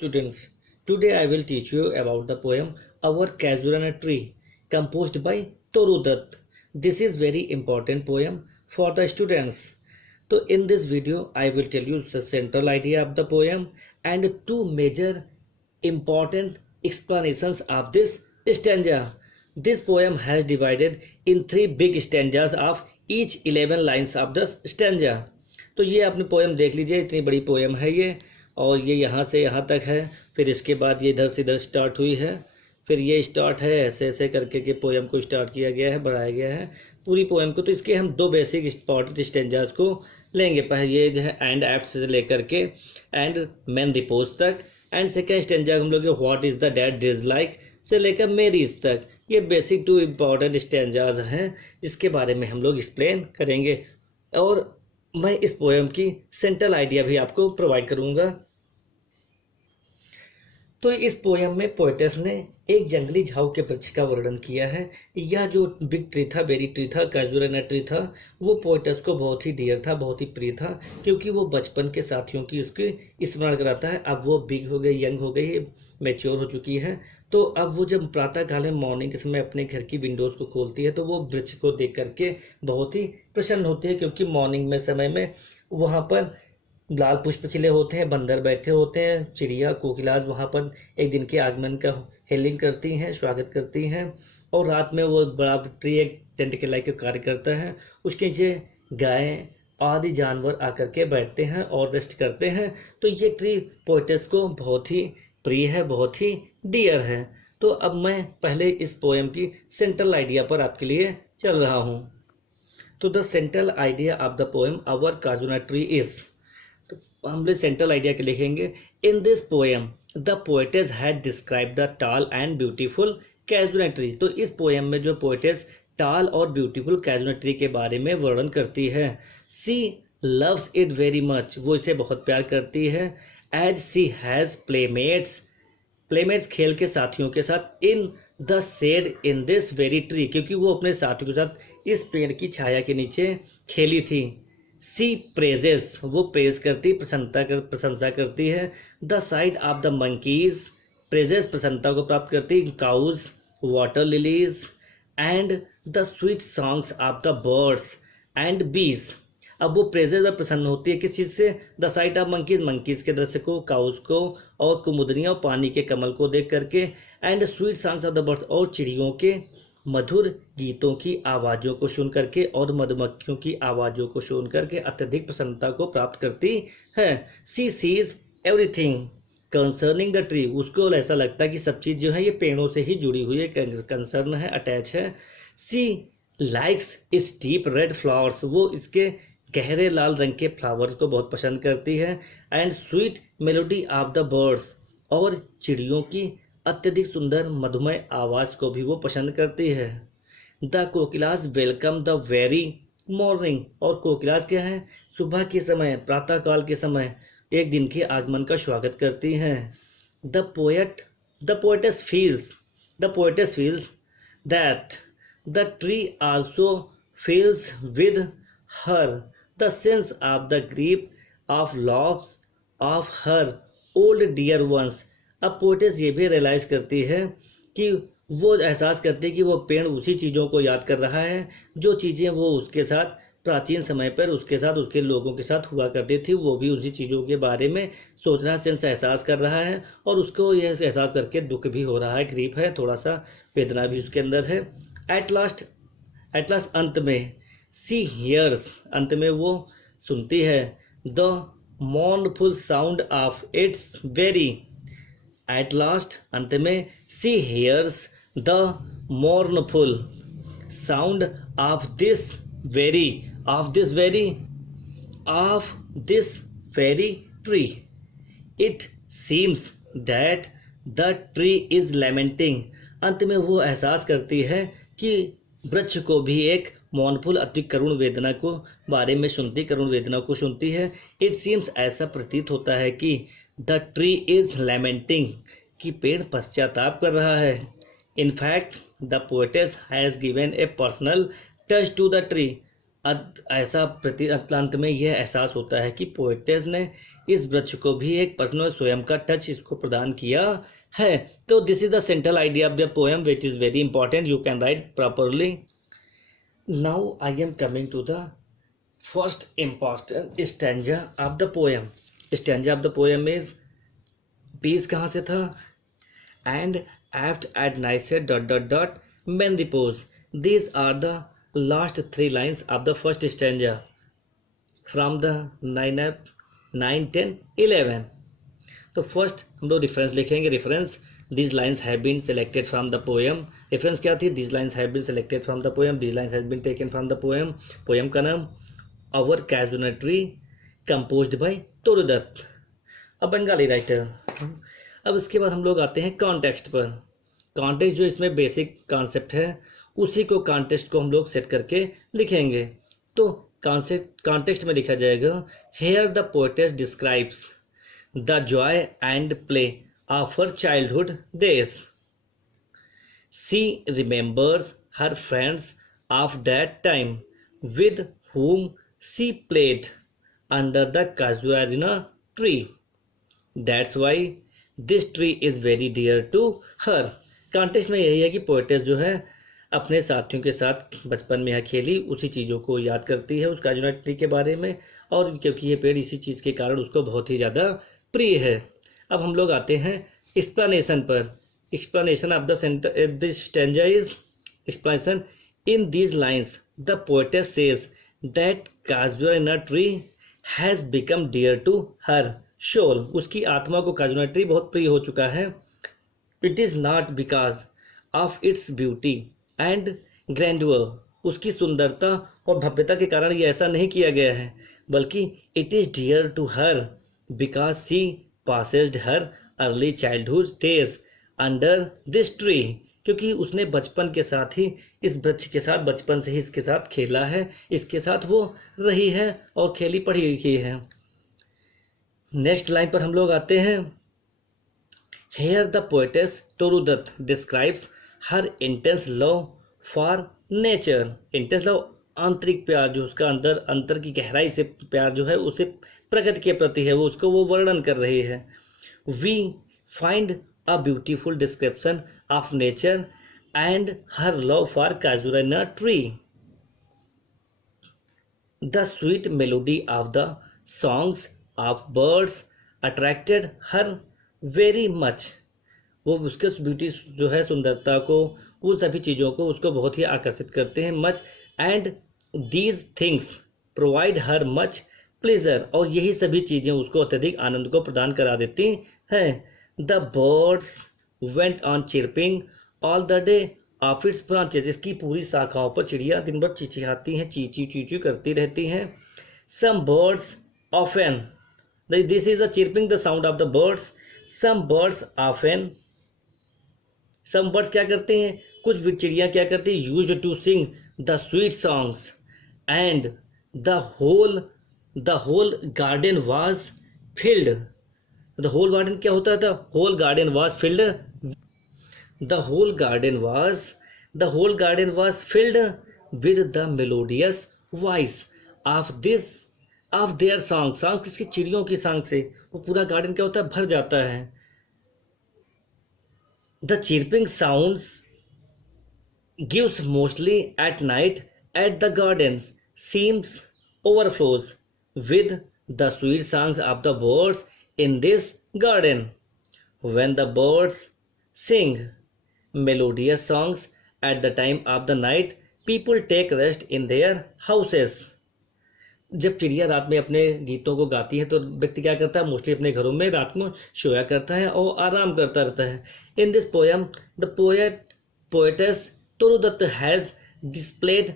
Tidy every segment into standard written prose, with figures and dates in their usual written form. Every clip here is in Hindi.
Students, today I will teach you about the poem Our Casuarina Tree, composed by Toru Dutt. This is very important poem for the students. So in this video, I will tell you the central idea of the poem and two major important explanations of this stanza. This poem has divided in three big stanzas of each 11 lines of the stanza. तो ये आपने पोएम देख लीजिए, इतनी बड़ी पोएम है ये, और ये यहाँ से यहाँ तक है। फिर इसके बाद ये इधर से इधर स्टार्ट हुई है, फिर ये स्टार्ट है, ऐसे ऐसे करके के पोएम को स्टार्ट किया गया है, बढ़ाया गया है पूरी पोएम को। तो इसके हम दो बेसिक इंपॉर्टेंट स्टेंजास को लेंगे। पहले ये जो है एंड एफ्ट से लेकर के एंड मैन रिपोज तक, एंड सेकेंड स्टेंजा हम लोग what is the that dirge like से लेकर मेरीज तक। ये बेसिक टू इम्पॉर्टेंट स्टेंजाज हैं जिसके बारे में हम लोग एक्सप्लेन करेंगे, और मैं इस पोएम की सेंट्रल आइडिया भी आपको प्रोवाइड करूंगा। तो इस पोएम में पोएटेस ने एक जंगली झाऊ के वृक्ष का वर्णन किया है। यह जो बिग ट्री था, बेरी ट्री था, कैजुआरिना ट्री था, वो पोएटेस को बहुत ही डियर था, बहुत ही प्रिय था, क्योंकि वो बचपन के साथियों की उसके स्मरण कराता है। अब वो बिग हो गई, यंग हो गई, मैच्योर हो चुकी है। तो अब वो जब प्रातः काल में मॉर्निंग के समय अपने घर की विंडोज़ को खोलती है तो वो वृक्ष को देख करके बहुत ही प्रसन्न होती है, क्योंकि मॉर्निंग में समय में वहाँ पर लाल पुष्प खिले होते हैं, बंदर बैठे होते हैं, चिड़िया कोकिलाज वहाँ पर एक दिन के आगमन का हेलिंग करती हैं, स्वागत करती हैं। और रात में वो बड़ा ट्री एक टेंट के लायक कार्य करता है, उसके नीचे गाय आदि जानवर आकर के बैठते हैं और रेस्ट करते हैं। तो ये ट्री पोएटेस को बहुत ही प्रिय है, बहुत ही डियर है। तो अब मैं पहले इस पोएम की सेंट्रल आइडिया पर आपके लिए चल रहा हूँ। तो the central idea of the poem our casuarina tree is, तो हम लोग सेंट्रल आइडिया के लिखेंगे। In this poem the poetess had describe the tall and beautiful casuarina tree. तो इस पोएम में जो पोएटेस टॉल और ब्यूटीफुल कैजुना ट्री के बारे में वर्णन करती है। She loves it very much, वो इसे बहुत प्यार करती है। एज सी हैज़ प्लेमेट्स खेल के साथियों के साथ, in the shade in this very tree, क्योंकि वो अपने साथियों के साथ इस पेड़ की छाया के नीचे खेली थी। सी प्रेजेस, वो प्रेज करती, प्रशंसा करती है। The side of the monkeys, praises प्रसन्नता को प्राप्त करती। Cows, water lilies and the sweet songs of the birds and bees. अब वो प्रेजेस और प्रसन्न होती है किस चीज़ से? द साइट ऑफ मंकीज के दृश्य को, काउस को, और कुमुदनिया और पानी के कमल को देख करके, and sweet songs of the birds, और चिड़ियों के मधुर गीतों की आवाज़ों को सुन करके और मधुमक्खियों की आवाज़ों को सुन करके अत्यधिक प्रसन्नता को प्राप्त करती है। She sees everything concerning the tree, उसको ऐसा लगता है कि सब चीज़ जो है ये पेड़ों से ही जुड़ी हुई है, कंसर्न है, अटैच है। सी लाइक्स इस डीप रेड फ्लावर्स, वो इसके गहरे लाल रंग के फ्लावर्स को बहुत पसंद करती है। And sweet melody of the birds, और चिड़ियों की अत्यधिक सुंदर मधुमय आवाज़ को भी वो पसंद करती है। The kokilas welcome the very morning, और कोकिलाज क्या है? सुबह के समय, प्रातःकाल के समय एक दिन के आगमन का स्वागत करती हैं। The poetess feels that the tree also feels with her the sense of the grief of loss of her old dear ones. अब पोएटेस ये भी रियलाइज करती है कि वो एहसास करती है कि वो पेड़ उसी चीज़ों को याद कर रहा है जो चीज़ें वो उसके साथ प्राचीन समय पर उसके साथ उसके लोगों के साथ हुआ करती थी। वो भी उसी चीज़ों के बारे में सोच रहा है, सेंस एहसास कर रहा है, और उसको यह एहसास करके दुख भी हो रहा है, ग्रीफ है, थोड़ा सा वेदना भी उसके अंदर है। एट लास्ट अंत में, सी हियर्स, अंत में वो सुनती है, the mournful sound of its very, at last अंत में, she hears the mournful sound of this very tree. It seems that the tree is lamenting, अंत में वो एहसास करती है कि वृक्ष को भी एक मौनफुल अति करुण वेदना को बारे में सुनती, करुण वेदना को सुनती है। इट सीम्स, ऐसा प्रतीत होता है कि द ट्री इज लैमेंटिंग, कि पेड़ पश्चाताप कर रहा है। In fact the poetess has given a personal touch to the tree, ऐसा प्रति अंत में यह एहसास होता है कि पोएटेस ने इस वृक्ष को भी एक पर्सनल स्वयं का टच इसको प्रदान किया है। तो this is the central idea of the poem which is very important, you can write properly. Now I am coming to the first important stanza of the poem. Stanza of the poem is, peace कहाँ से था, एंड एफ्ट एट नाइट से dot dot dot man repose. These are the last 3 lines of the first stanza from the 9, 10, 11। तो फर्स्ट हम लोग रेफरेंस लिखेंगे। Reference, these lines have been selected from the poem। Reference क्या थी, these lines have been selected from the poem, these lines has been taken from the poem। Poem का नाम our casual tree composed by तोरूदत्त, a Bengali writer. अब इसके बाद हम लोग आते हैं कॉन्टेक्स्ट पर। कॉन्टेक्स्ट जो इसमें बेसिक कॉन्सेप्ट है उसी को कॉन्टेक्स्ट को हम लोग सेट करके लिखेंगे। तो कॉन्टेक्स्ट में लिखा जाएगा, here the poetess describes the joy and play of her childhood days. She remembers her friends of that time with whom she played under the casuarina tree। That's why this tree is very dear to her। Context में यही है कि पोएटेस जो है अपने साथियों के साथ बचपन में यहाँ खेली उसी चीज़ों को याद करती है, उस काजुना ट्री के बारे में, और क्योंकि ये पेड़ इसी चीज़ के कारण उसको बहुत ही ज़्यादा प्रिय है। अब हम लोग आते हैं एक्सप्लेनेशन पर। Explanation of the centre this stanza is explanation. In these lines the poetess says that casuarina tree has become dear to her soul. उसकी आत्मा को काजुना ट्री बहुत प्रिय हो चुका है। It is not because of its beauty and grandeur. उसकी सुंदरता और भव्यता के कारण ये ऐसा नहीं किया गया है, बल्कि it is dear to her because she passed her early childhood days under this tree. क्योंकि उसने बचपन के साथ ही इस वृक्ष के साथ, बचपन से ही इसके साथ खेला है, इसके साथ वो रही है और खेली पढ़ी लिखी है। नेक्स्ट लाइन पर हम लोग आते हैं। Hair the poetess तोरूदत्त describes her intense love for nature. Intense love, आंतरिक प्यार, जो उसका अंतर की गहराई से प्यार जो है उसे प्रकृति के प्रति है, वो उसको वो वर्णन कर रही है। We find a beautiful description of nature and her love for casuarina tree. The sweet melody of the songs of birds attracted her very much. वो उसके ब्यूटी जो है, सुंदरता को, वो सभी चीज़ों को उसको बहुत ही आकर्षित करते हैं। Much and these things provide her pleaser pleasure, और यही सभी चीज़ें उसको अत्यधिक आनंद को प्रदान करा देती हैं। The birds went on chirping all the day of its branches. इसकी पूरी शाखाओं पर चिड़िया दिन भर चिचिहाती हैं, चीची चीची करती रहती हैं। Some birds often, this is the chirping the sound of the birds. Some birds often, some birds क्या करते हैं, कुछ चिड़िया क्या करती है, used to sing the sweet songs and the whole garden was filled. The whole garden क्या होता था, whole garden was filled, the whole garden was filled with the melodious voice of their song. किसकी, चिड़ियों की सॉन्ग से वो पूरा गार्डन क्या होता है, भर जाता है। The chirping sounds gives mostly at night at the gardens seems overflows with the sweet songs of the birds in this garden। When the birds sing melodious songs at the time of the night, people take rest in their houses। जब चिड़िया रात में अपने गीतों को गाती है तो व्यक्ति क्या करता है, मोस्टली अपने घरों में रात में सोया करता है और आराम करता रहता है। इन this poem the poetess तोरूदत्त has displayed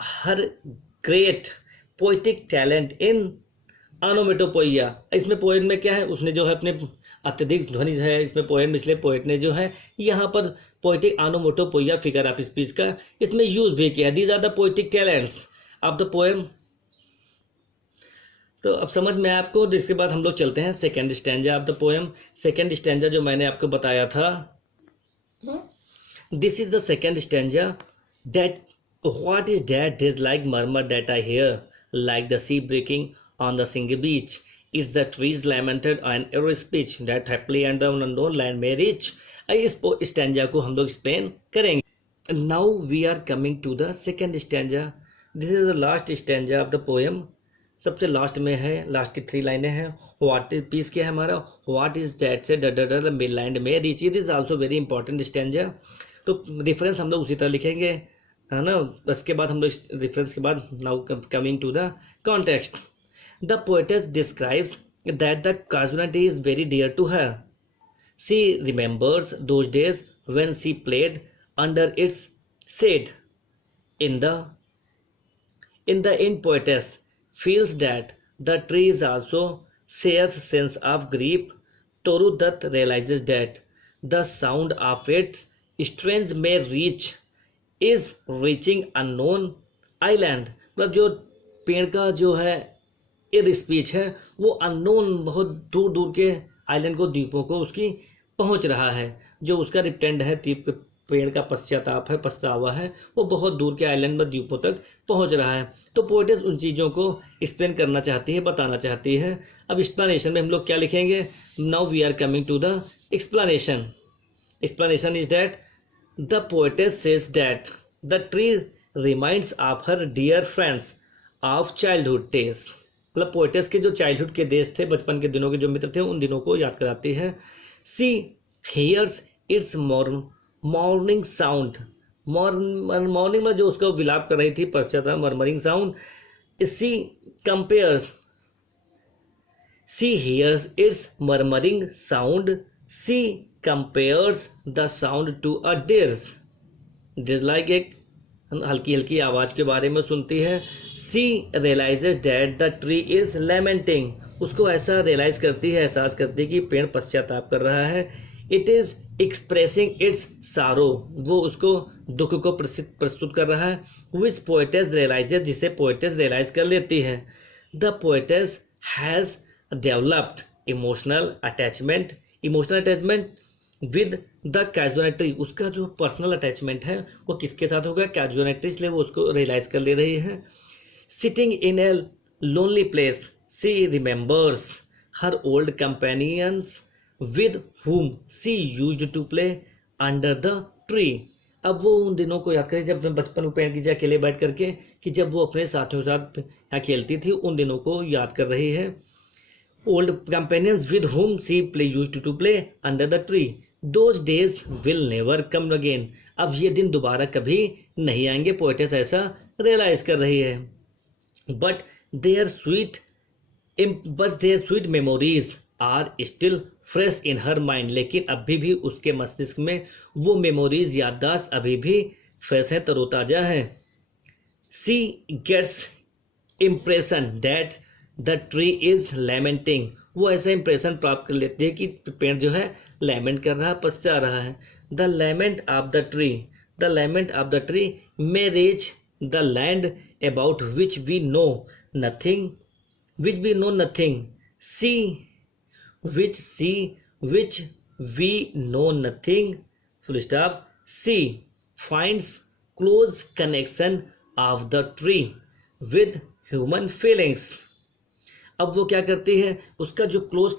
her great poetic talent in ऑनोमेटोपोइया। इसमें पोएम में क्या है, उसने जो है अपने अत्यधिक ध्वनि है इसमें पोएम, इसलिए पोएट ने जो है यहाँ पर poetic onomatopoeia figure of speech का इसमें यूज भी किया। These are the poetic talents of the poem. तो अब समझ में आपको। जिसके बाद हम लोग चलते हैं second stanza of the poem. Second stanza जो मैंने आपको बताया था, this is the second stanza that What is that dislike murmur that I hear, like the sea breaking on the single beach? It's the trees lamented and every speech that happily and the unknown land may reach. इस स्टैंजा को हम लोग एक्सप्लेन करेंगे. Now we are coming to the second stanza. This is the last stanza of the poem. सबसे लास्ट में है, लास्ट की 3 लाइनें हैं. व्हाट इज पीस क्या है हमारा, व्हाट इज दैट से लैंड में reach. It is also very important stanza. तो रेफरेंस हम लोग उसी तरह लिखेंगे, है ना. उसके बाद हम लोग रेफरेंस के बाद now coming to the context. The poetess describes that the casualty is very dear to her. She remembers those days when she played under its shade. In the end, poetess feels that the trees also shares sense of grief. Toru Dutt realizes that the sound of its strains may reach is reaching unknown island. मतलब जो पेड़ का जो है एर स्पीच है वो अननोन बहुत दूर दूर के आइलैंड को, द्वीपों को उसकी पहुंच रहा है. जो उसका रिप्टेंड है, पेड़ का पश्चाताप है, पछतावा है, वो बहुत दूर के आइलैंड में द्वीपों तक पहुंच रहा है. तो पोएटेस उन चीज़ों को एक्सप्लेन करना चाहती है, बताना चाहती है. अब एक्सप्लेनेशन में हम लोग क्या लिखेंगे. Now we are coming to the explanation. Explanation is that the poetess says that the tree reminds of her dear friends of childhood days. मतलब पोएटेस के जो चाइल्डहुड के डेज थे, बचपन के दिनों के जो मित्र थे, उन दिनों को याद कराती है. She hears its morning sound. Morning में जो उसका विलाप कर रही थी, पश्चाताप, murmuring sound. She compares, she hears its murmuring sound. She compares the sound to a deer's. Dislike एक हल्की हल्की आवाज के बारे में सुनती है. She realizes that the tree is lamenting. उसको ऐसा रियलाइज करती है, एहसास करती है कि पेड़ पश्चाताप कर रहा है. इट इज एक्सप्रेसिंग इट्स सारो. वो उसको दुख को प्रस्तुत कर रहा है. विच पोएटेस रियलाइजेज, जिसे पोएटेस रियलाइज कर लेती है. The poetess has developed emotional attachment. Emotional attachment with the casualty. उसका जो पर्सनल अटैचमेंट है वो किसके साथ होगा, कैजुअलिटी, इसलिए वो उसको रियलाइज कर ले रही है. Sitting in a lonely place she remembers her old companions with whom she used to play under the tree. अब वो उन दिनों को याद करें जब बचपन में पेड़ की अकेले बैठ करके, कि जब वो अपने साथियों के साथ यहाँ खेलती थी, उन दिनों को याद कर रही है. Old companions with whom she used to play under the tree. Those days will never come again. अब ये दिन दोबारा कभी नहीं आएंगे, पोएटेस ऐसा रियलाइज कर रही है. But their sweet memories are still fresh in her mind. लेकिन अभी भी उसके मस्तिष्क में वो मेमोरीज, याददाश्त अभी भी फ्रेश है, तरोताजा है. She gets impression that the tree is lamenting. वो ऐसा इंप्रेशन प्राप्त कर लेती है कि पेड़ जो है लैमेंट कर रहा है, पछता रहा है. The lament of the tree, the lament of the tree may reach the land about which we know nothing, which we know nothing, full stop. She finds close connection of the tree with human feelings. अब वो क्या करती है, उसका जो क्लोज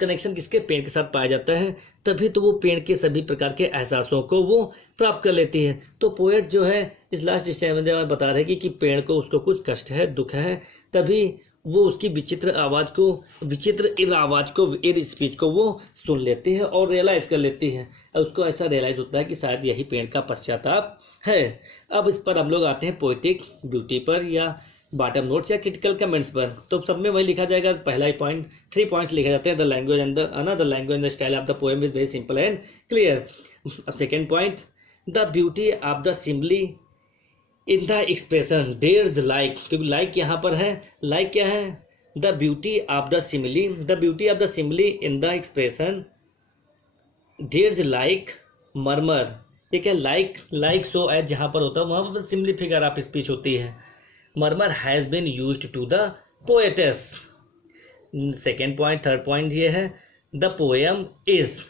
कनेक्शन किसके, पेड़ के साथ पाया जाता है, तभी तो वो पेड़ के सभी प्रकार के एहसासों को वो प्राप्त कर लेती है. तो पोएट जो है इस लास्ट स्टेज में बता रहे कि पेड़ को, उसको कुछ कष्ट है, दुख है, तभी वो उसकी विचित्र आवाज़ को, एर स्पीच को वो सुन लेती है और रियलाइज़ कर लेती है. उसको ऐसा रियलाइज़ होता है कि शायद यही पेड़ का पश्चाताप है. अब इस पर हम लोग आते हैं पोएटिक ब्यूटी पर, या बॉटम नोट्स, या क्रिटिकल कमेंट्स पर. तो सब में वही लिखा जाएगा. पहला ही पॉइंट, 3 पॉइंट्स लिखे जाते हैं. The language and the style of the poem is very simple and clear. अब second point, the beauty of the simile in the expression. There's like, क्योंकि लाइक यहाँ पर है. लाइक क्या है, the beauty of the simile, the beauty of the simile in the expression. There's like murmur, ये क्या, लाइक सो एज जहाँ पर होता है वहाँ पर सिमिली फिगर ऑफ स्पीच होती है. Murmur has been used to the poetess. Second point, third point ये है, the poem is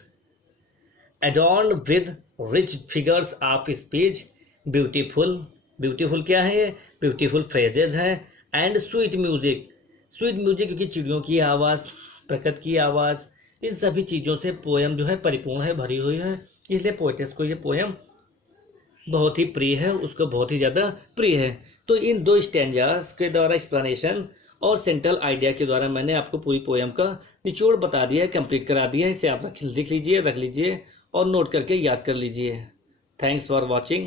adorned with rich figures of speech. Beautiful, beautiful क्या है ये? ब्यूटीफुल फ्रेजेज हैं। And sweet music, sweet music क्योंकि चिड़ियों की आवाज़, प्रकृति की आवाज़, इन सभी चीज़ों से पोयम जो है परिपूर्ण है, भरी हुई है। इसलिए पोइटेस को ये पोयम बहुत ही प्रिय है, उसको बहुत ही ज़्यादा प्रिय है। तो इन दो स्टैंजास के द्वारा एक्सप्लेनेशन और सेंट्रल आइडिया के द्वारा मैंने आपको पूरी पोयम का निचोड़ बता दिया है, कंप्लीट करा दिया है। इसे आप लिख लीजिए, रख लीजिए और नोट करके याद कर लीजिए। Thanks for watching.